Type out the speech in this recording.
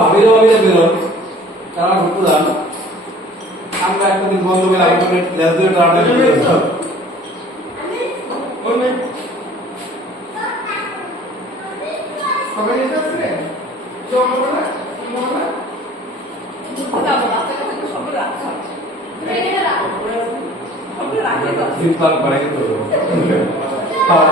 ভাবিরা ভাবিরা বেরো তারা পুরান আমরা একটা দিন বন্ধ করে আগে করে লেজ দিয়ে টাটা দিয়ে দিলাম ওনে সবাই এসে আছে চলো না মোনা দুপুরটা বাচ্চা কাছে সব রাখা রেডি রাখো সব রাখা দিন পার করে তো পাওয়া